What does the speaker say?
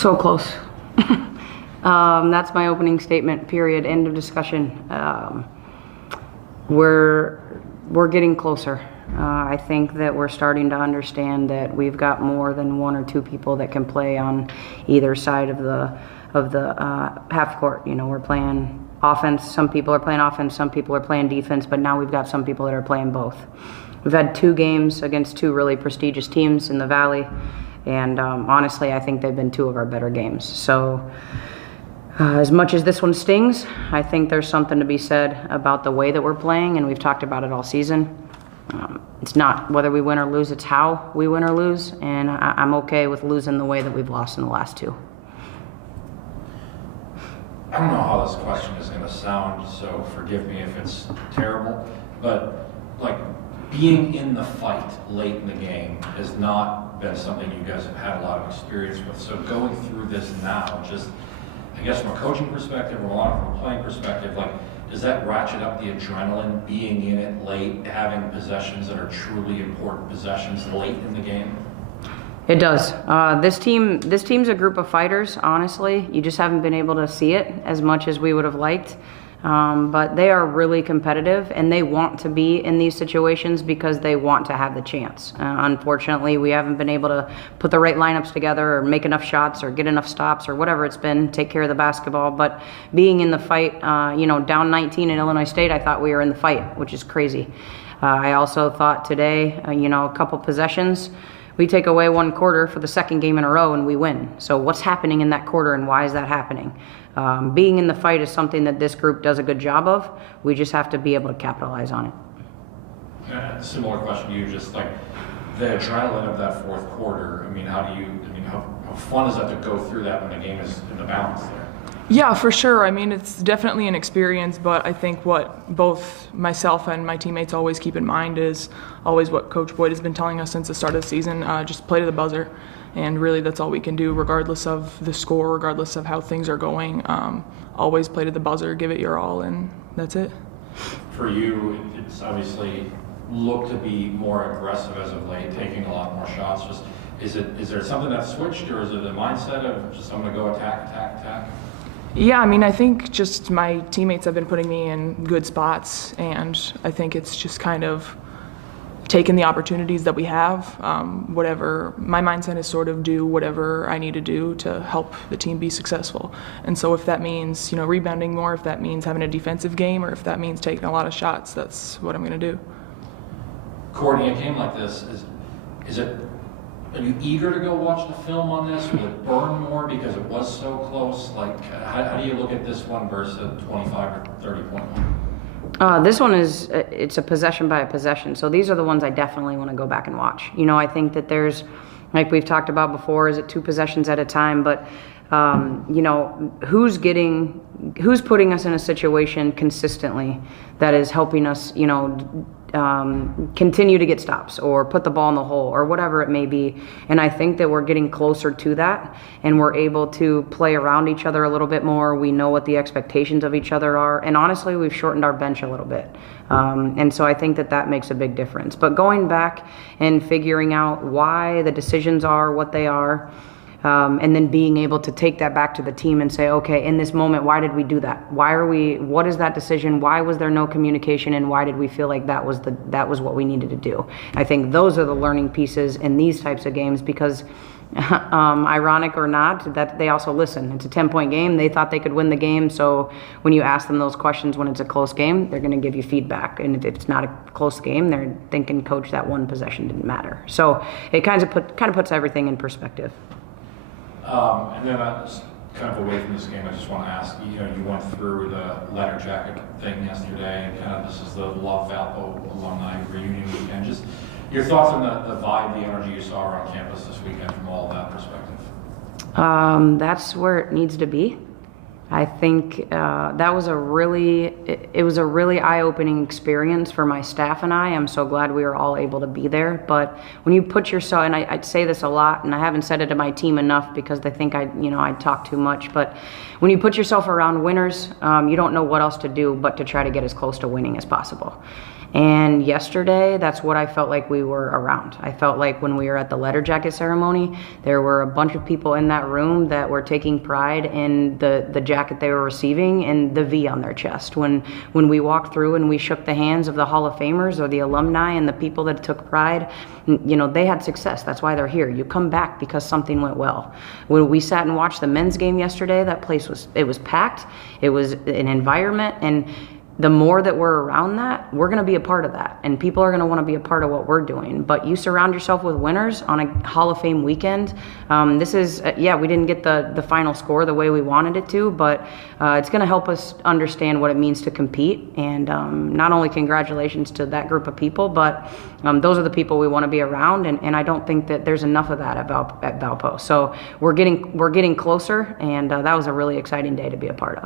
So close. That's my opening statement, period, end of discussion. We're getting closer. I think that we're starting to understand that we've got more than one or two people that can play on either side of the half court. You know, we're playing offense. Some people are playing offense. Some people are playing defense. But now we've got some people that are playing both. We've had 2 games against 2 really prestigious teams in the Valley, and honestly, I think they've been 2 of our better games. So. As much as this one stings, I think there's something to be said about the way that we're playing, and we've talked about it all season. It's not whether we win or lose, it's how we win or lose, and I'm okay with losing the way that we've lost in the last 2. I don't know how this question is going to sound, so forgive me if it's terrible, but like being in the fight late in the game has not been something you guys have had a lot of experience with. So going through this now, just I guess from a coaching perspective, from a playing perspective, like, does that ratchet up the adrenaline, being in it late, having possessions that are truly important possessions late in the game? It does. This team's a group of fighters, honestly. You just haven't been able to see it as much as we would have liked. But they are really competitive, and they want to be in these situations because they want to have the chance. Unfortunately, we haven't been able to put the right lineups together or make enough shots or get enough stops or whatever it's been, take care of the basketball. But being in the fight, down 19 in Illinois State, I thought we were in the fight, which is crazy. I also thought today, a couple possessions, we take away one quarter for the second game in a row and we win. So what's happening in that quarter and why is that happening? Being in the fight is something that this group does a good job of. We just have to be able to capitalize on it. Similar question to you, just like the adrenaline of that fourth quarter. How fun is that to go through that when the game is in the balance there? Yeah, for sure. It's definitely an experience, but I think what both myself and my teammates always keep in mind is always what Coach Boyd has been telling us since the start of the season, just play to the buzzer. And really that's all we can do regardless of the score, regardless of how things are going. Always play to the buzzer, give it your all, and that's it. For you, it's obviously looked to be more aggressive as of late, taking a lot more shots. Just is there something that's switched, or is it a mindset of just I'm going to go attack? Yeah, I think just my teammates have been putting me in good spots, and I think it's just kind of taking the opportunities that we have. Whatever my mindset is, sort of do whatever I need to do to help the team be successful. And so if that means rebounding more, if that means having a defensive game, or if that means taking a lot of shots, that's what I'm going to do. Courtney, a game like this are you eager to go watch the film on this? Will it burn more because it was so close? Like, how do you look at this one versus a 25 or 30 point one? This one it's a possession by a possession. So these are the ones I definitely want to go back and watch. I think that there's, like we've talked about before, is it 2 possessions at a time? But, who's putting us in a situation consistently that is helping us, continue to get stops or put the ball in the hole or whatever it may be. And I think that we're getting closer to that, and we're able to play around each other a little bit more. We know what the expectations of each other are, and honestly, we've shortened our bench a little bit. And so I think that makes a big difference. But going back and figuring out why the decisions are what they are, and then being able to take that back to the team and say, okay, in this moment, why did we do that? What is that decision? Why was there no communication? And why did we feel like that was what we needed to do? I think those are the learning pieces in these types of games because, ironic or not, that they also listen. It's a 10-point game. They thought they could win the game. So when you ask them those questions when it's a close game, they're going to give you feedback. And if it's not a close game, they're thinking, coach, that one possession didn't matter. So it kind of puts everything in perspective. And then kind of away from this game, I just want to ask, you went through the letter jacket thing yesterday, and kind of this is the Love Valpo alumni reunion weekend. Just your thoughts on the vibe, the energy you saw around campus this weekend from all of that perspective. That's where it needs to be. I think that was it was a really eye-opening experience for my staff and I. I'm so glad we were all able to be there. But when you put yourself, and I'd say this a lot, and I haven't said it to my team enough because they think I talk too much. But when you put yourself around winners, you don't know what else to do but to try to get as close to winning as possible. And yesterday, that's what I felt like we were around. I felt like when we were at the letter jacket ceremony, there were a bunch of people in that room that were taking pride in the jacket they were receiving and the V on their chest. When we walked through and we shook the hands of the Hall of Famers or the alumni and the people that took pride, they had success. That's why they're here. You come back because something went well. When we sat and watched the men's game yesterday, that place was packed. It was an environment, and the more that we're around that, we're going to be a part of that. And people are going to want to be a part of what we're doing. But you surround yourself with winners on a Hall of Fame weekend. This is, we didn't get the final score the way we wanted it to, but it's going to help us understand what it means to compete. And not only congratulations to that group of people, but those are the people we want to be around. And I don't think that there's enough of that at Valpo. So we're getting closer, and that was a really exciting day to be a part of.